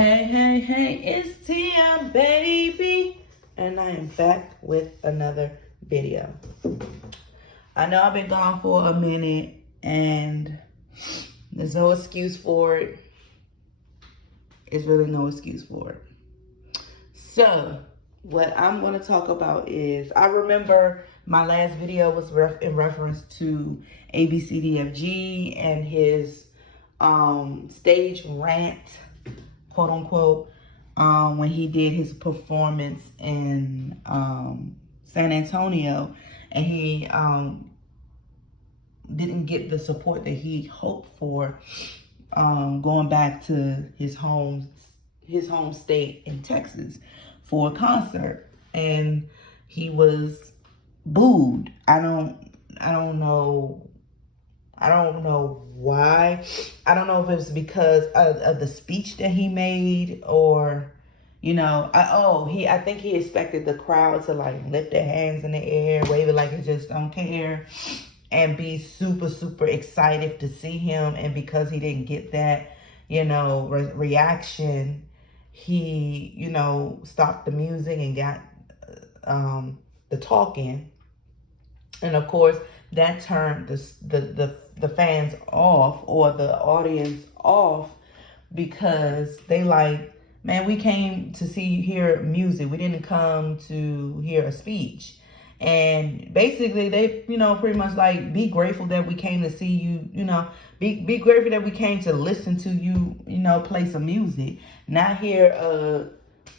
Hey, hey, hey, it's Tia, baby. And I am back with another video. I know I've been gone for a minute and there's no excuse for it. There's really no excuse for it. So, what I'm going to talk about is, I remember my last video was in reference to Abcdefg and his stage rant, quote unquote, when he did his performance in San Antonio, and he didn't get the support that he hoped for, going back to his home state in Texas for a concert, and he was booed. I don't know why. I don't know if it's because of the speech that he made, or, you know, I think he expected the crowd to like lift their hands in the air, wave it like it just don't care, and be super, super excited to see him. And because he didn't get that, you know, reaction, he, you know, stopped the music and got the talking. And of course, that turned the fans off, or the audience off, because they like, man, we came to hear music. We didn't come to hear a speech. And basically they, you know, pretty much like, be grateful that we came to see you, you know, be grateful that we came to listen to you, you know, play some music, not hear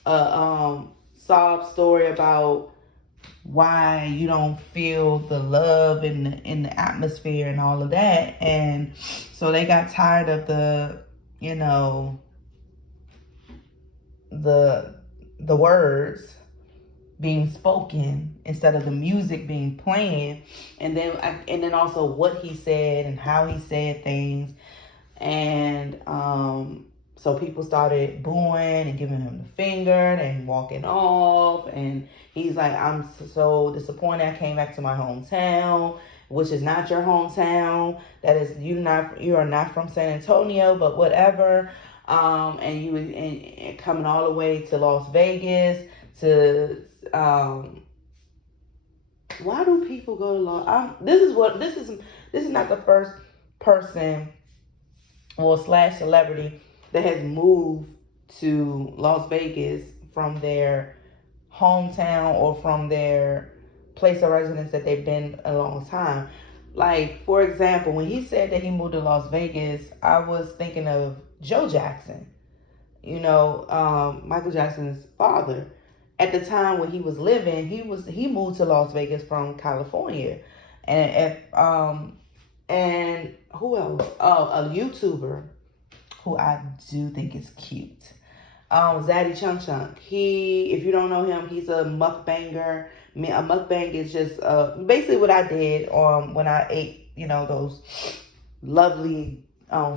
a sob story about why you don't feel the love in the atmosphere and all of that. And so they got tired of the, you know, the words being spoken instead of the music being playing, and then also what he said and how he said things. And so people started booing and giving him the finger and walking off. And he's like, I'm so disappointed. I came back to my hometown, which is not your hometown. That is, you are not from San Antonio, but whatever. And you and coming all the way to Las Vegas to, why do people go to Las? This is not the first person or / celebrity that has moved to Las Vegas from their hometown or from their place of residence that they've been a long time. Like, for example, when he said that he moved to Las Vegas, I was thinking of Joe Jackson, you know, Michael Jackson's father. At the time when he was living, he moved to Las Vegas from California. And who else? Oh, a YouTuber who I do think is cute. Zaddy Chunk Chunk. If you don't know him, he's a mukbanger. A mukbang is just basically what I did when I ate, you know, those lovely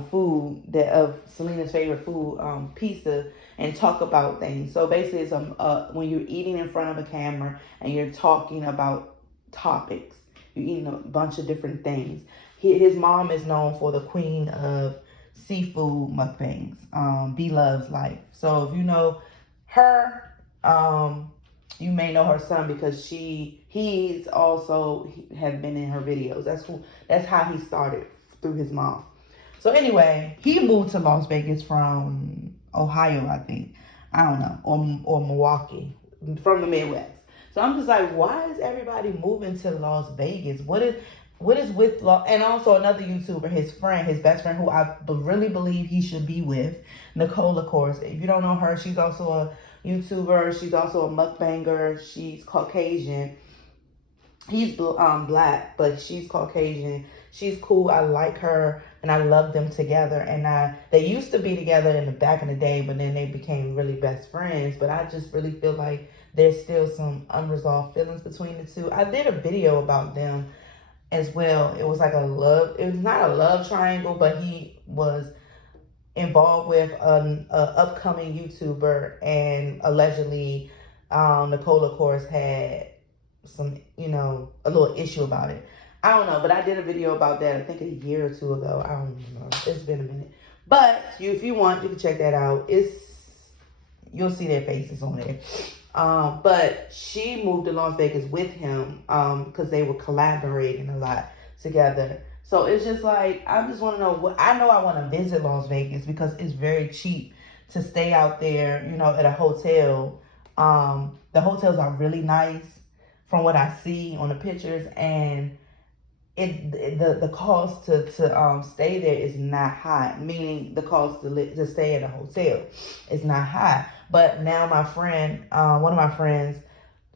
food of Selena's favorite food, pizza, and talk about things. So basically, it's when you're eating in front of a camera and you're talking about topics. You're eating a bunch of different things. His mom is known for the queen of seafood mukbangs, B Love's Life. So if you know her, you may know her son, because he's also have been in her videos. That's how he started, through his mom. So anyway, he moved to Las Vegas from Ohio, I think. I don't know, or Milwaukee, from the Midwest. So I'm just like, why is everybody moving to Las Vegas? What is with and also another YouTuber, his best friend, who I really believe he should be with, Nicole, of course. If you don't know her, she's also a YouTuber. She's also a mukbanger. She's Caucasian. He's black, but she's Caucasian. She's cool. I like her, and I love them together. And they used to be together in the back in the day, but then they became really best friends. But I just really feel like there's still some unresolved feelings between the two. I did a video about them as well. It was like it was not a love triangle, but he was involved with an upcoming YouTuber, and allegedly Nicole, of course, had some, you know, a little issue about it. I don't know, but I did a video about that, I think a year or two ago. I don't know. It's been a minute. But if you want, you can check that out. It's you'll see their faces on there. But she moved to Las Vegas with him because they were collaborating a lot together. So it's just like, I just want to know what, I know I want to visit Las Vegas because it's very cheap to stay out there, you know, at a hotel. The hotels are really nice from what I see on the pictures, and the cost to stay there is not high, meaning the cost to stay at a hotel is not high. But now my friend, one of my friends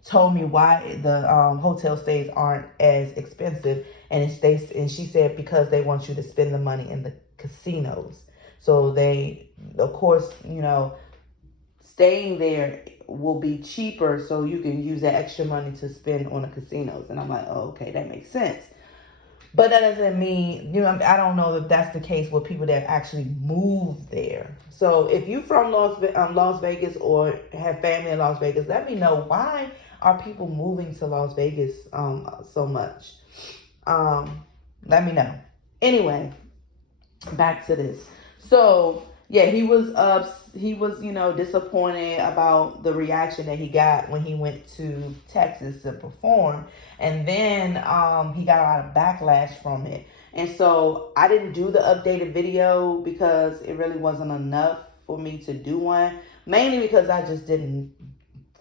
told me why the hotel stays aren't as expensive, and she said because they want you to spend the money in the casinos. So they, of course, you know, staying there will be cheaper, so you can use that extra money to spend on the casinos. And I'm like, oh, okay, that makes sense. But that doesn't mean, you know, I don't know if that's the case with people that actually move there. So if you from Las Vegas or have family in Las Vegas, let me know, why are people moving to Las Vegas so much? Let me know. Anyway, back to this. So yeah, he was you know, disappointed about the reaction that he got when he went to Texas to perform, and then he got a lot of backlash from it. And so I didn't do the updated video because it really wasn't enough for me to do one, mainly because I just didn't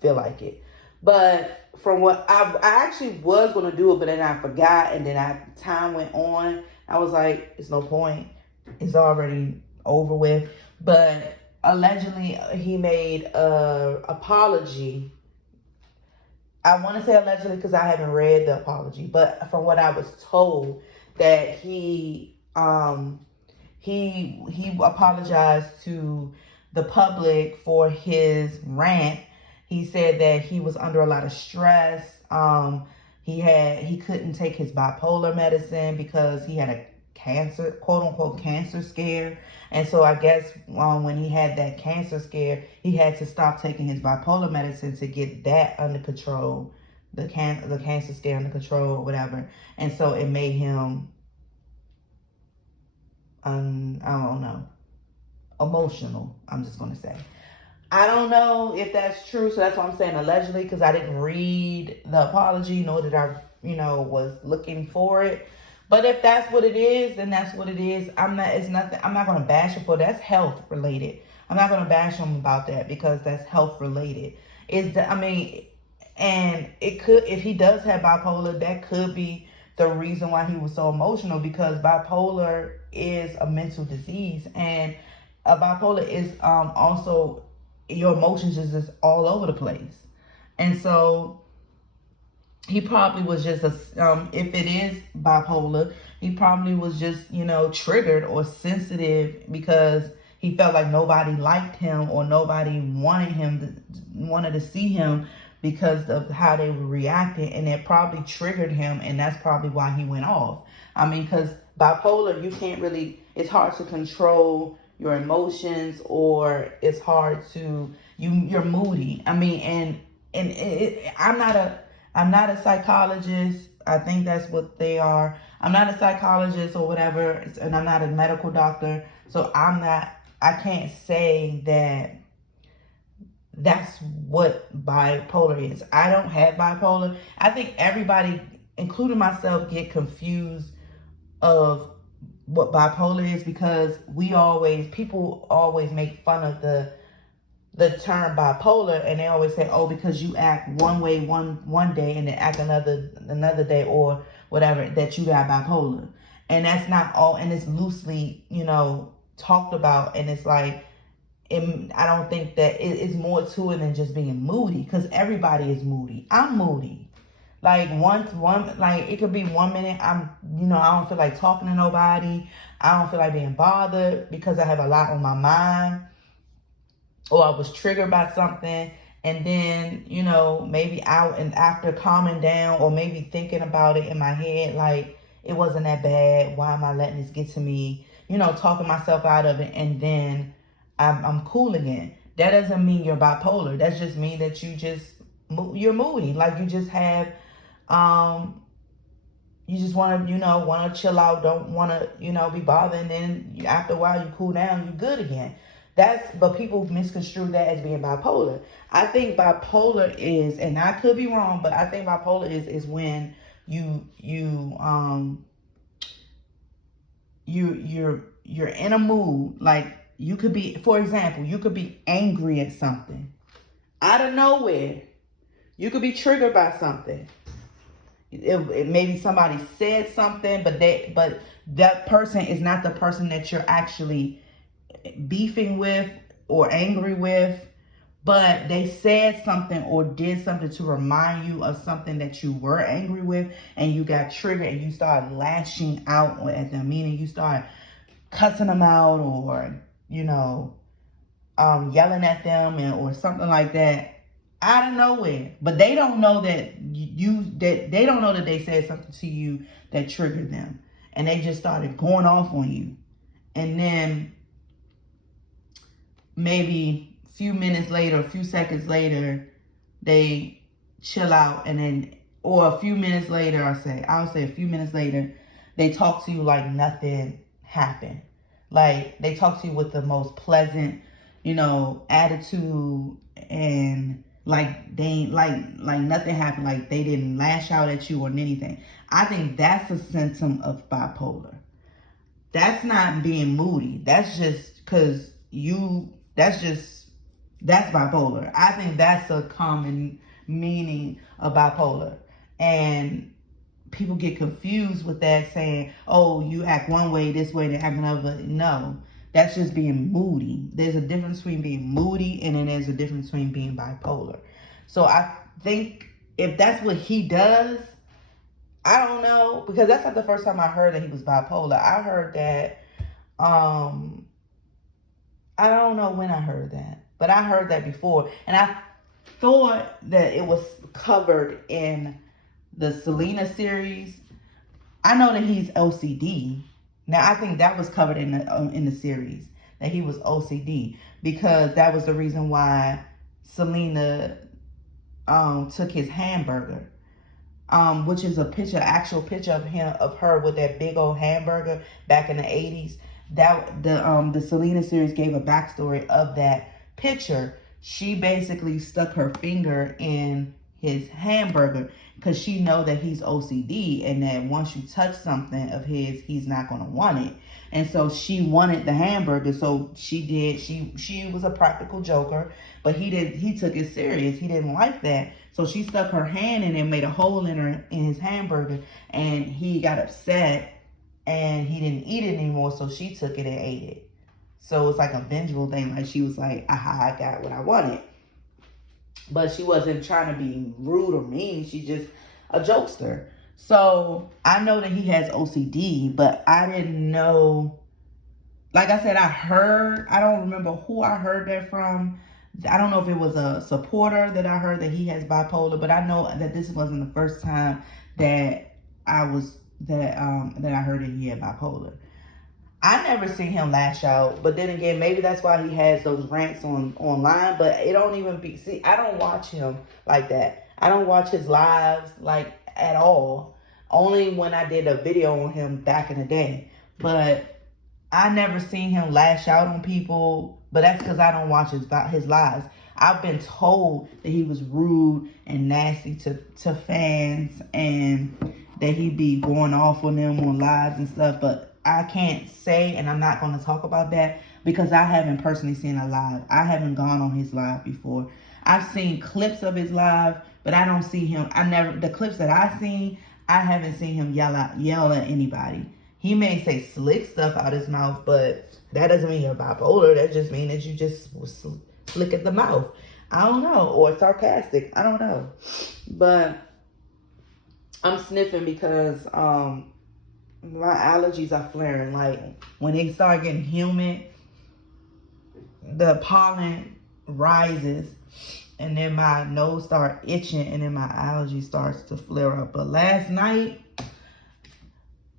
feel like it. But from what I actually was going to do it, but then I forgot, and then time went on. I was like, it's no point. It's already over with. But allegedly he made a apology. I want to say allegedly because I haven't read the apology, but from what I was told, that he apologized to the public for his rant. He said that he was under a lot of stress. He couldn't take his bipolar medicine because he had a cancer, quote unquote, cancer scare. And so I guess when he had that cancer scare, he had to stop taking his bipolar medicine to get that under control, the cancer scare under control or whatever. And so it made him, I don't know, emotional, I'm just going to say. I don't know if that's true, so that's why I'm saying allegedly, because I didn't read the apology, nor did I, you know, was looking for it. But if that's what it is, then that's what it is. I'm not going to bash him for it. That's health related. I'm not going to bash him about that because that's health related. And it could, if he does have bipolar, that could be the reason why he was so emotional, because bipolar is a mental disease, and a bipolar is also, your emotions is just all over the place. And so he probably was just if it is bipolar, he probably was just, you know, triggered or sensitive because he felt like nobody liked him or nobody wanted to see him because of how they were reacting, and it probably triggered him, and that's probably why he went off. I mean, because bipolar, you can't really, it's hard to control your emotions, or it's hard to, you're moody. I mean, I'm not a psychologist. I think that's what they are. I'm not a psychologist or whatever, and I'm not a medical doctor. So I can't say that that's what bipolar is. I don't have bipolar. I think everybody, including myself, get confused of what bipolar is because people always make fun of the term bipolar, and they always say, oh, because you act one way one day and then act another day or whatever, that you got bipolar. And that's not all, and it's loosely, you know, talked about, and it's like, I don't think that it's more to it than just being moody, because everybody is moody. I'm moody. Like like it could be 1 minute I don't feel like talking to nobody. I don't feel like being bothered because I have a lot on my mind, or I was triggered by something, and then, you know, maybe out and after calming down, or maybe thinking about it in my head, like, it wasn't that bad. Why am I letting this get to me? You know, talking myself out of it, and then I'm cool again. That doesn't mean you're bipolar. That just means that you're moody. Like, you just have, you just want to chill out. Don't want to, be bothered. And then after a while you cool down, you're good again. but people misconstrue that as being bipolar. I think bipolar is, and I could be wrong, but I think bipolar is when you're in a mood. Like, you could be, for example, you could be angry at something out of nowhere. You could be triggered by something. It maybe somebody said something, but that person is not the person that you're actually beefing with or angry with, but they said something or did something to remind you of something that you were angry with, and you got triggered and you started lashing out at them, meaning you start cussing them out, or yelling at them, or something like that, out of nowhere. But they don't know that they don't know that they said something to you that triggered them, and they just started going off on you. And then maybe a few minutes later, a few seconds later, they chill out, and then, or a few minutes later, I'll say a few minutes later, they talk to you like nothing happened. Like, they talk to you with the most pleasant, attitude, and like nothing happened, like they didn't lash out at you or anything. I think that's a symptom of bipolar. That's not being moody. That's just because that's bipolar. I think that's a common meaning of bipolar. And people get confused with that, saying, oh, you act one way, this way, they act another. No, that's just being moody. There's a difference between being moody, and then there's a difference between being bipolar. So I think if that's what he does, I don't know, because that's not the first time I heard that he was bipolar. I heard that, I don't know when I heard that, but I heard that before. And I thought that it was covered in the Selena series. I know that he's OCD. Now, I think that was covered in the series, that he was OCD, because that was the reason why Selena took his hamburger, which is actual picture of her with that big old hamburger back in the 80s. That the Selena series gave a backstory of that picture. She basically stuck her finger in his hamburger because she know that he's OCD, and that once you touch something of his, he's not going to want it. And so she wanted the hamburger, so she did. She was a practical joker, but he took it serious. He didn't like that. So she stuck her hand in and made a hole in his hamburger, and he got upset, and he didn't eat it anymore, so she took it and ate it. So it's like a vengeful thing. Like, she was like, aha, I got what I wanted. But she wasn't trying to be rude or mean. She just a jokester. So I know that he has OCD, but I didn't know. Like I said, I don't remember who I heard that from. I don't know if it was a supporter that I heard that he has bipolar, but I know that this wasn't the first time that I heard that he had bipolar. I never seen him lash out, but then again, maybe that's why he has those rants online. But it don't even be. See, I don't watch him like that. I don't watch his lives like at all. Only when I did a video on him back in the day. But I never seen him lash out on people. But that's because I don't watch his lives. I've been told that he was rude and nasty to fans, and that he'd be going off on them on lives and stuff. But I can't say, and I'm not going to talk about that because I haven't personally seen a live. I haven't gone on his live before. I've seen clips of his live, but I don't see him. The clips that I've seen, I haven't seen him yell at anybody. He may say slick stuff out his mouth, but that doesn't mean you're bipolar. That just means that you just slick at the mouth. I don't know. Or sarcastic. I don't know. But I'm sniffing because my allergies are flaring. Like, when they start getting humid, the pollen rises, and then my nose starts itching, and then my allergy starts to flare up. But last night,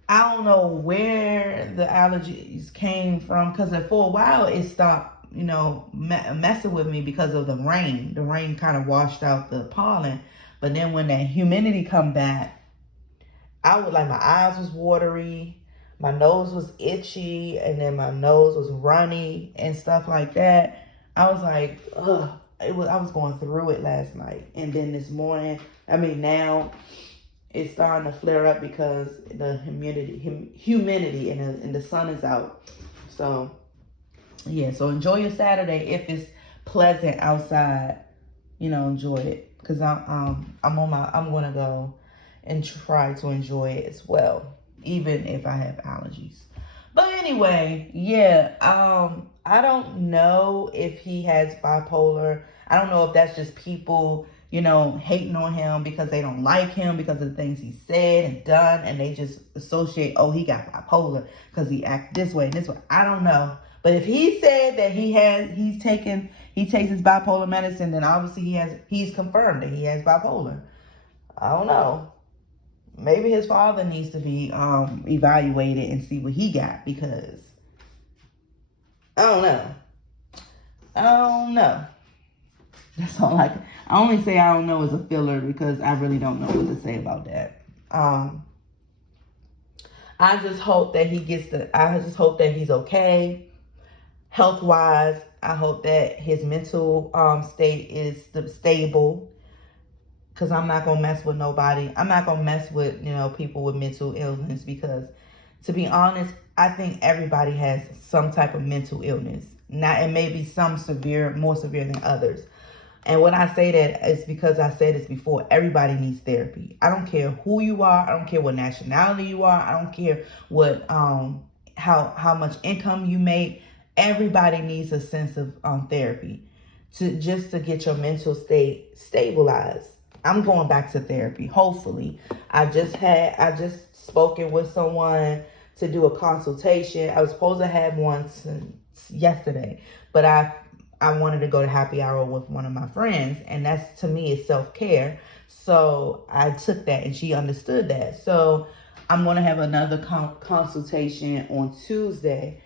I don't know where the allergies came from, because for a while it stopped, messing with me because of the rain. The rain kind of washed out the pollen. But then when that humidity come back, my eyes was watery, my nose was itchy, and then my nose was runny and stuff like that. I was like, ugh. I was going through it last night, and then this morning, now it's starting to flare up because the humidity and the sun is out. So yeah, so enjoy your Saturday. If it's pleasant outside, enjoy it, because I'm gonna go and try to enjoy it as well, even if I have allergies. But anyway, yeah, I don't know if he has bipolar. I don't know if that's just people, hating on him because they don't like him because of the things he said and done, and they just associate, oh, he got bipolar because he act this way and this way. I don't know. But if he said that he takes his bipolar medicine, then obviously he's confirmed that he has bipolar. I don't know. Maybe his father needs to be evaluated and see what he got, because I don't know. That's all I only say I don't know as a filler, because I really don't know what to say about that. I just hope that I just hope that he's okay health wise. I hope that his mental state is stable, because I'm not gonna mess with nobody. I'm not gonna mess with people with mental illness, because to be honest, I think everybody has some type of mental illness. Now, it may be some more severe than others. And when I say that, it's because I said this before. Everybody needs therapy. I don't care who you are. I don't care what nationality you are. I don't care what how much income you make. Everybody needs a sense of therapy to get your mental state stabilized. I'm going back to therapy. Hopefully, I just spoken with someone to do a consultation. I was supposed to have one since yesterday, but I wanted to go to happy hour with one of my friends, and that's, to me, is self-care. So I took that, and she understood that. So I'm going to have another consultation on Tuesday,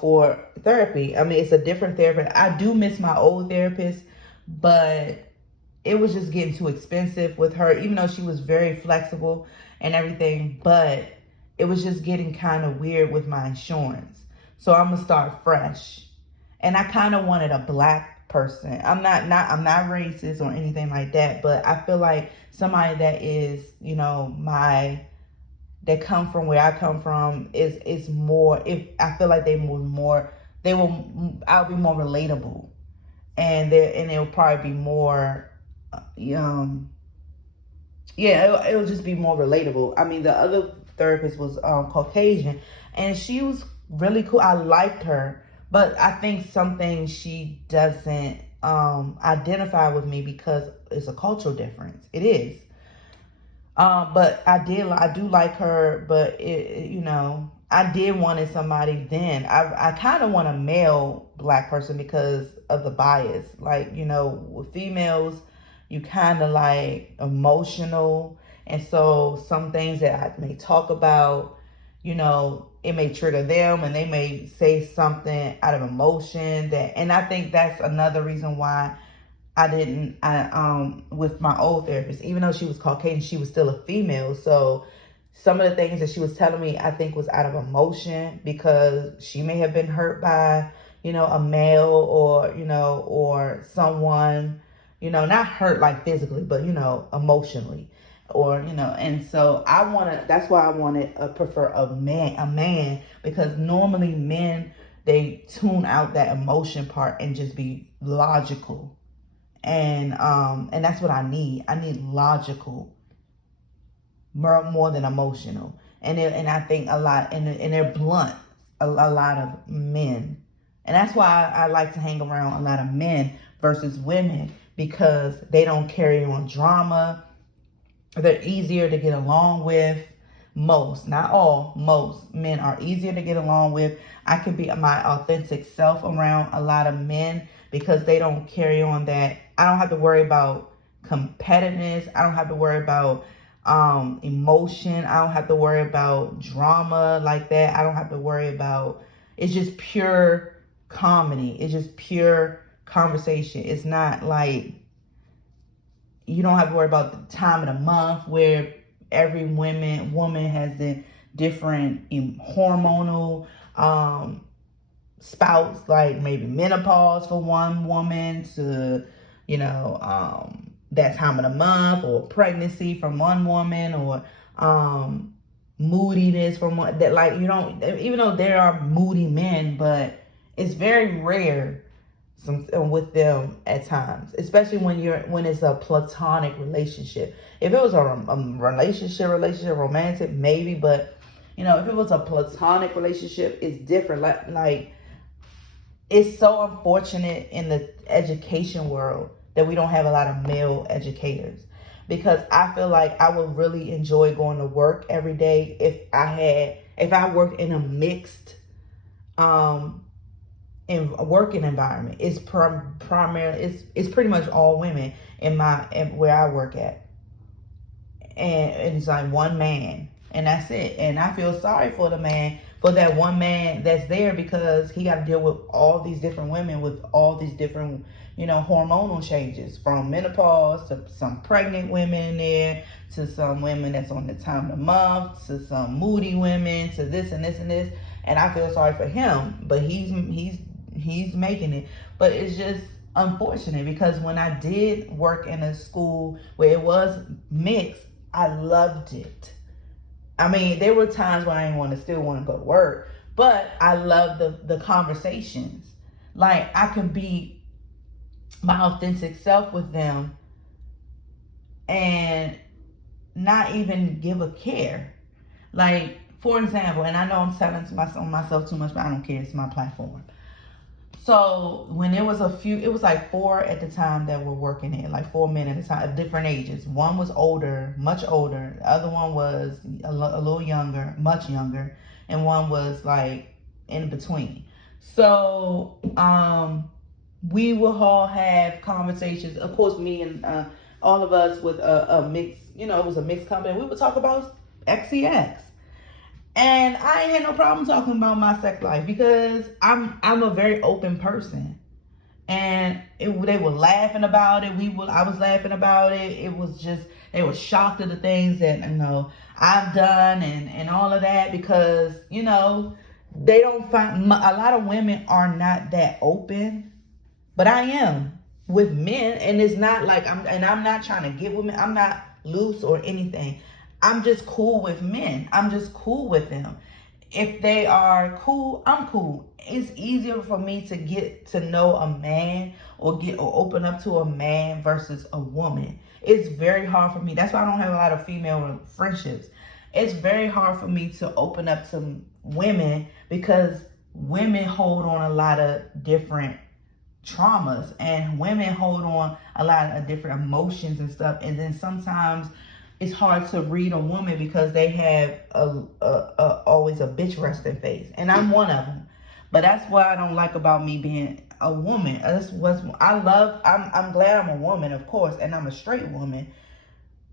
for therapy. It's a different therapist. I do miss my old therapist, but it was just getting too expensive with her, even though she was very flexible and everything, but it was just getting kind of weird with my insurance. So I'm gonna start fresh. And I kind of wanted a black person. I'm not racist or anything like that, but I feel like somebody that is, that come from where I come from is more, if I feel like I'll be more relatable, and it'll probably be more, it'll just be more relatable. The other therapist was Caucasian, and she was really cool. I liked her, but I think something she doesn't identify with me, because it's a cultural difference. It is. But I do like her, but I did wanted somebody then. I kind of want a male black person because of the bias. Like, with females, you kind of like emotional. And so some things that I may talk about, it may trigger them, and they may say something out of emotion and I think that's another reason why with my old therapist, even though she was Caucasian, she was still a female. So some of the things that she was telling me, I think, was out of emotion, because she may have been hurt by, a male, or someone, not hurt like physically, but, emotionally, or, and so that's why I prefer a man, because normally men, they tune out that emotion part and just be logical. And that's what I need. I need logical, more than emotional. And I think a lot, and they're blunt, a lot of men. And that's why I like to hang around a lot of men versus women, because they don't carry on drama. They're easier to get along with. Most, not all, most men are easier to get along with. I can be my authentic self around a lot of men, because they don't carry on that. I don't have to worry about competitiveness. I don't have to worry about emotion. I don't have to worry about drama like that. I don't have to worry about, it's just pure comedy. It's just pure conversation. It's not like, you don't have to worry about the time of the month where every woman has different hormonal spouts, like maybe menopause for one woman to, that time of the month, or pregnancy from one woman, or moodiness from one, that, like, even though there are moody men, but it's very rare with them at times, especially when it's a platonic relationship. If it was a relationship, romantic, maybe, but if it was a platonic relationship, it's different. Like it's so unfortunate in the education world that we don't have a lot of male educators, because I feel like I would really enjoy going to work every day if I worked in a mixed in a working environment. It's primarily it's pretty much all women in where I work at, and it's like one man, and that's it. And I feel sorry for that one man that's there, because he got to deal with all these different women with all these different hormonal changes, from menopause to some pregnant women in there, to some women that's on the time of the month, to some moody women, to this and this and this. And I feel sorry for him, but he's making it. But it's just unfortunate, because when I did work in a school where it was mixed, I loved it. I mean, there were times when I didn't still want to go to work, but I loved the conversations. Like, I could be my authentic self with them and not even give a care. Like, for example, and I know I'm telling myself too much, but I don't care. It's my platform. So when it was like 4 at the time that were working in, like 4 men at a time, of different ages. One was older, much older. The other one was a little younger, much younger. And one was like in between. So we will all have conversations. Of course, me and all of us with a mixed, it was a mixed company. We would talk about XCX. And I ain't had no problem talking about my sex life, because I'm a very open person. And they were laughing about it. I was laughing about it. It was just, they were shocked at the things that I've done and all of that, because they don't find, a lot of women are not that open, but I am with men. And it's not like I'm not trying to get women. I'm not loose or anything. I'm just cool with men. I'm just cool with them. If they are cool, I'm cool. It's easier for me to get to know a man or open up to a man versus a woman. It's very hard for me. That's why I don't have a lot of female friendships. It's very hard for me to open up to women, because women hold on a lot of different traumas, and women hold on a lot of different emotions and stuff. And then sometimes it's hard to read a woman, because they have always a bitch resting face, and I'm one of them. But that's what I don't like about me being a woman. That's what I love. I'm glad I'm a woman, of course, and I'm a straight woman.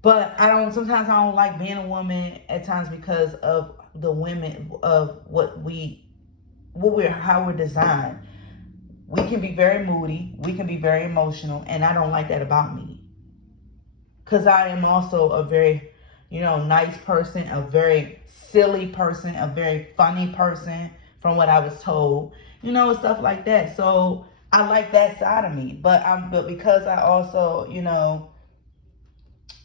But sometimes I don't like being a woman at times, because of the women, of how we're designed. We can be very moody. We can be very emotional, and I don't like that about me. Because I am also a very, nice person, a very silly person, a very funny person, from what I was told, stuff like that. So I like that side of me. But because I also,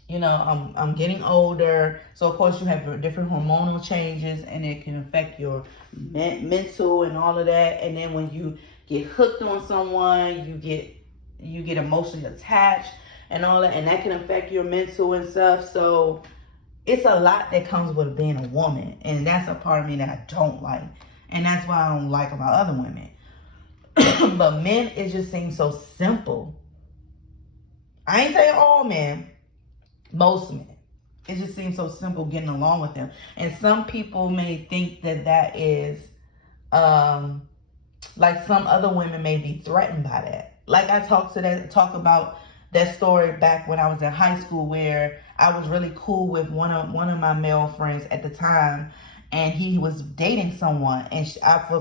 I'm getting older. So of course you have different hormonal changes, and it can affect your mental and all of that. And then when you get hooked on someone, you get emotionally attached and all that, and that can affect your mental and stuff. So it's a lot that comes with being a woman, and that's a part of me that I don't like, and that's why I don't like about other women. But men, it just seems so simple. I ain't saying all men, most men. It just seems so simple getting along with them, and some people may think that is like some other women may be threatened by that. Like I talk about that story back when I was in high school, where I was really cool with one of my male friends at the time, and he was dating someone, and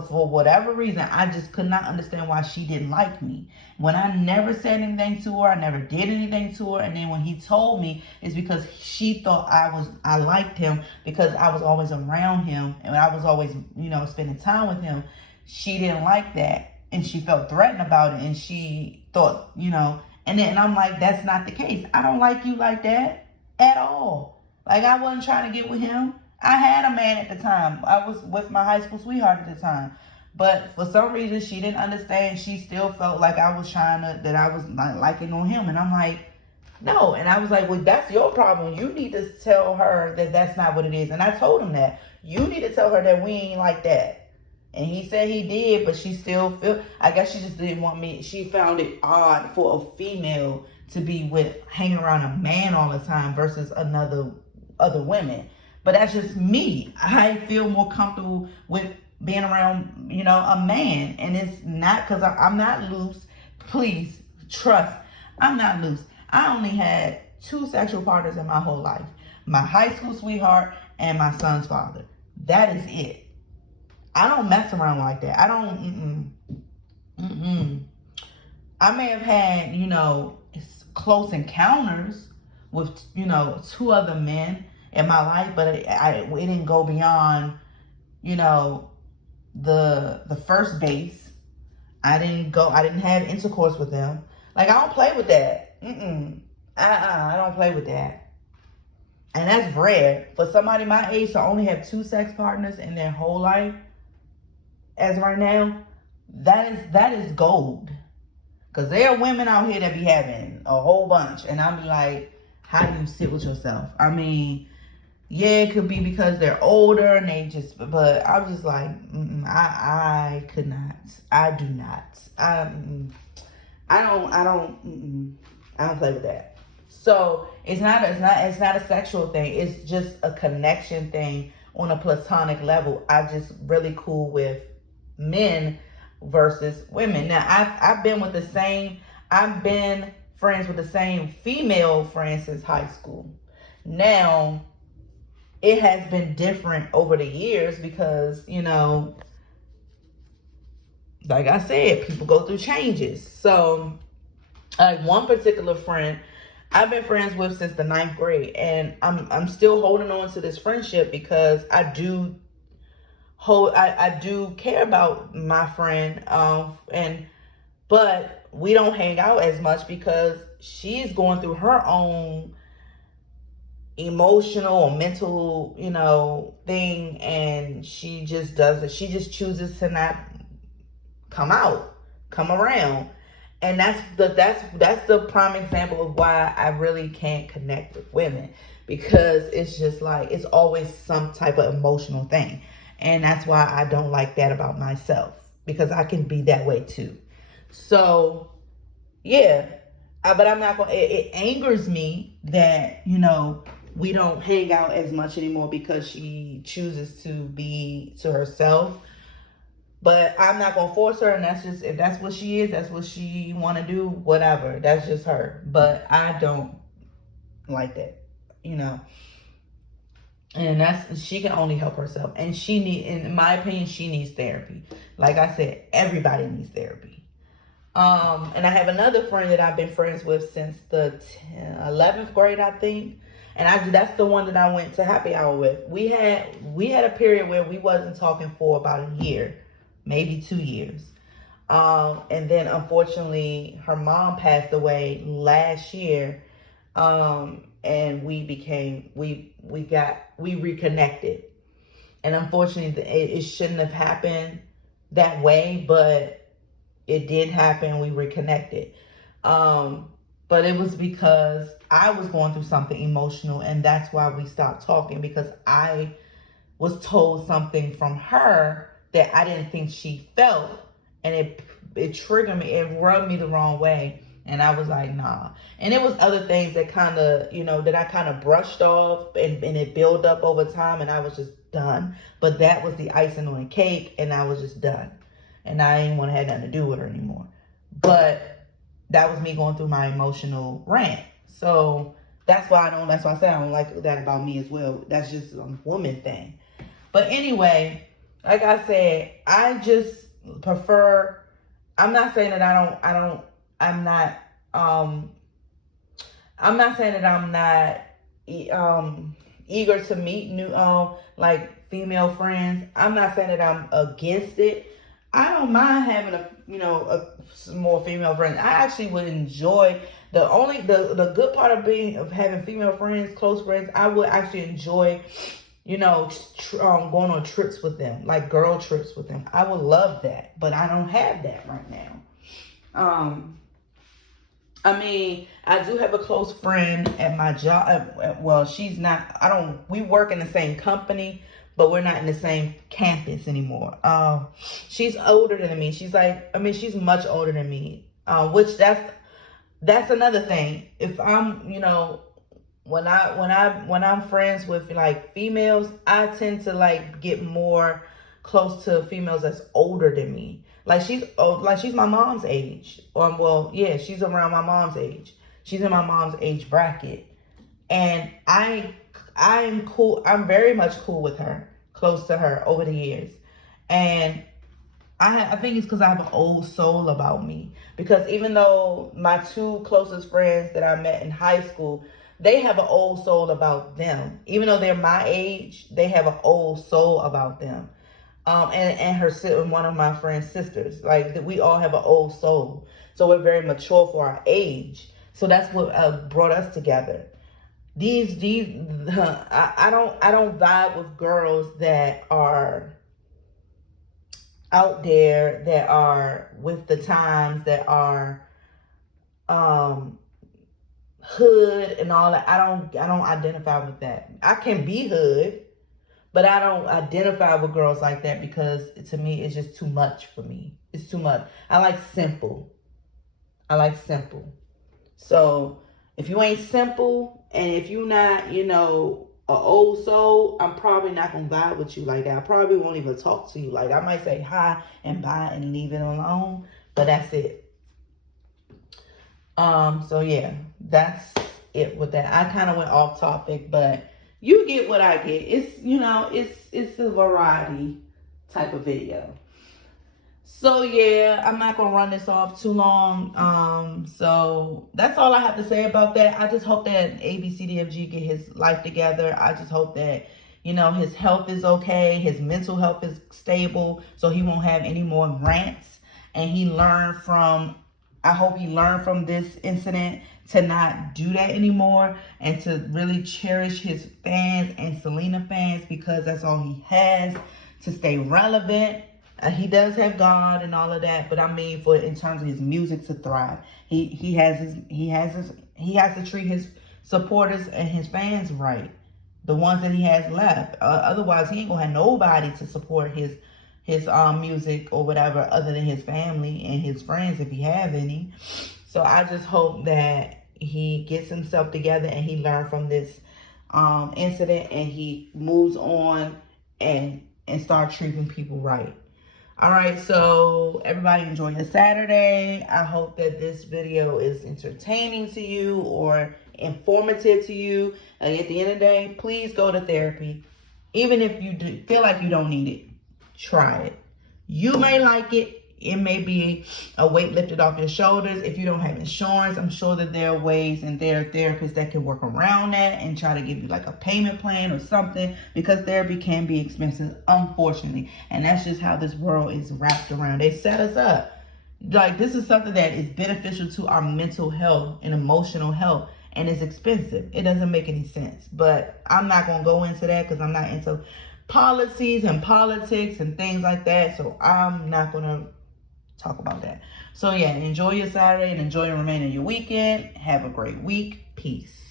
for whatever reason, I just could not understand why she didn't like me. When I never said anything to her, I never did anything to her, and then when he told me, it's because she thought I liked him because I was always around him, and I was always, spending time with him. She didn't like that, and she felt threatened about it, and she thought, and I'm like, that's not the case. I don't like you like that at all. Like, I wasn't trying to get with him. I had a man at the time. I was with my high school sweetheart at the time. But for some reason, she didn't understand. She still felt like I was that I was not liking on him. And I'm like, no. And I was like, well, that's your problem. You need to tell her that that's not what it is. And I told him that. You need to tell her that we ain't like that. And he said he did, but she still I guess she just didn't want me. She found it odd for a female to be hanging around a man all the time versus other women. But that's just me. I feel more comfortable with being around, a man. And it's not because I'm not loose. Please trust. I'm not loose. I only had 2 sexual partners in my whole life. My high school sweetheart and my son's father. That is it. I don't mess around like that. I don't, I may have had, close encounters with, 2 other men in my life, but it didn't go beyond, the first base. I didn't have intercourse with them. Like, I don't play with that. I don't play with that. And that's rare. For somebody my age to only have 2 sex partners in their whole life, as right now, that is gold. Because there are women out here that be having a whole bunch. And I'll be like, how do you sit with yourself? I mean, yeah, it could be because they're older and but I was just like, I could not. I do not. I don't play with that. So it's not a sexual thing. It's just a connection thing on a platonic level. I just really cool with men versus women. Now I've been friends with the same female friends since high school. Now it has been different over the years because, like I said, people go through changes. So one particular friend I've been friends with since the 9th grade, and I'm still holding on to this friendship because I do care about my friend, but we don't hang out as much because she's going through her own emotional or mental, thing, and she just chooses to not come around. And that's the prime example of why I really can't connect with women, because it's just like, it's always some type of emotional thing. And that's why I don't like that about myself, because I can be that way too. So yeah, but I'm not going to, it angers me that, we don't hang out as much anymore because she chooses to be to herself. But I'm not going to force her, and that's just, if that's what she is, that's what she want to do, whatever. That's just her. But I don't like that, And she can only help herself. And in my opinion, she needs therapy. Like I said, everybody needs therapy. And I have another friend that I've been friends with since the 11th grade, I think. And that's the one that I went to happy hour with. We had a period where we wasn't talking for about a year, maybe 2 years. And then unfortunately her mom passed away last year. And we reconnected. And unfortunately it shouldn't have happened that way, but it did happen. We reconnected. But it was because I was going through something emotional, and that's why we stopped talking, because I was told something from her that I didn't think she felt, and it triggered me. It rubbed me the wrong way, and I was like, nah. And it was other things that kind of, that I kind of brushed off, and it built up over time, and I was just done. But that was the icing on the cake, and I was just done, and I didn't want to have nothing to do with her anymore. But that was me going through my emotional rant. So that's why I said I don't like that about me as well. That's just a woman thing. But anyway, like I said, I just prefer, I'm not saying that I'm not saying that I'm not eager to meet new like female friends. I'm not saying that I'm against it. I don't mind having some more female friends. I actually would enjoy the good part of having female friends, close friends. I would actually enjoy, going on trips with them, like girl trips with them. I would love that, but I don't have that right now. I mean, I do have a close friend at my job. Well, she's not, we work in the same company, but we're not in the same campus anymore. She's older than me. She's much older than me. Which that's another thing. If I'm, when I'm friends with like females, I tend to like get more close to females that's older than me. Like she's my mom's age. She's around my mom's age. She's in my mom's age bracket. And I'm cool. I'm very much cool with her, close to her over the years. And I think it's because I have an old soul about me. Because even though my two closest friends that I met in high school, they have an old soul about them. Even though they're my age, they have an old soul about them. And one of my friend's sisters, like we all have an old soul, so we're very mature for our age. So that's what brought us together. I don't vibe with girls that are out there, that are with the times, that are hood and all that. I don't identify with that. I can be hood, but I don't identify with girls like that because to me, it's just too much for me. It's too much. I like simple. So if you ain't simple and if you not, an old soul, I'm probably not going to vibe with you like that. I probably won't even talk to you. Like I might say hi and bye and leave it alone, but that's it. So yeah, that's it with that. I kind of went off topic, but you get what I get. It's a variety type of video. So yeah, I'm not gonna run this off too long. So that's all I have to say about that. I just hope that Abcdefg get his life together. I just hope that his health is okay, his mental health is stable, so he won't have any more rants. And I hope he learned from this incident to not do that anymore and to really cherish his fans and Selena fans, because that's all he has to stay relevant. He does have God and all of that, but I mean, in terms of his music to thrive, he has to treat his supporters and his fans right, the ones that he has left. Otherwise, he ain't gonna have nobody to support his music or whatever other than his family and his friends, if he have any. So I just hope that he gets himself together and he learned from this incident and he moves on and start treating people right. All right, so everybody enjoy your Saturday. I hope that this video is entertaining to you or informative to you. And at the end of the day, please go to therapy. Even if you feel like you don't need it, try it. You may like it. It may be a weight lifted off your shoulders. If you don't have insurance, I'm sure that there are ways and there are therapists that can work around that and try to give you like a payment plan or something, because therapy can be expensive, unfortunately. And that's just how this world is wrapped around. They set us up. Like, this is something that is beneficial to our mental health and emotional health, and it's expensive. It doesn't make any sense. But I'm not going to go into that because I'm not into policies and politics and things like that. So I'm not going to talk about that. So yeah, enjoy your Saturday and enjoy the remainder of your weekend. Have a great week. Peace.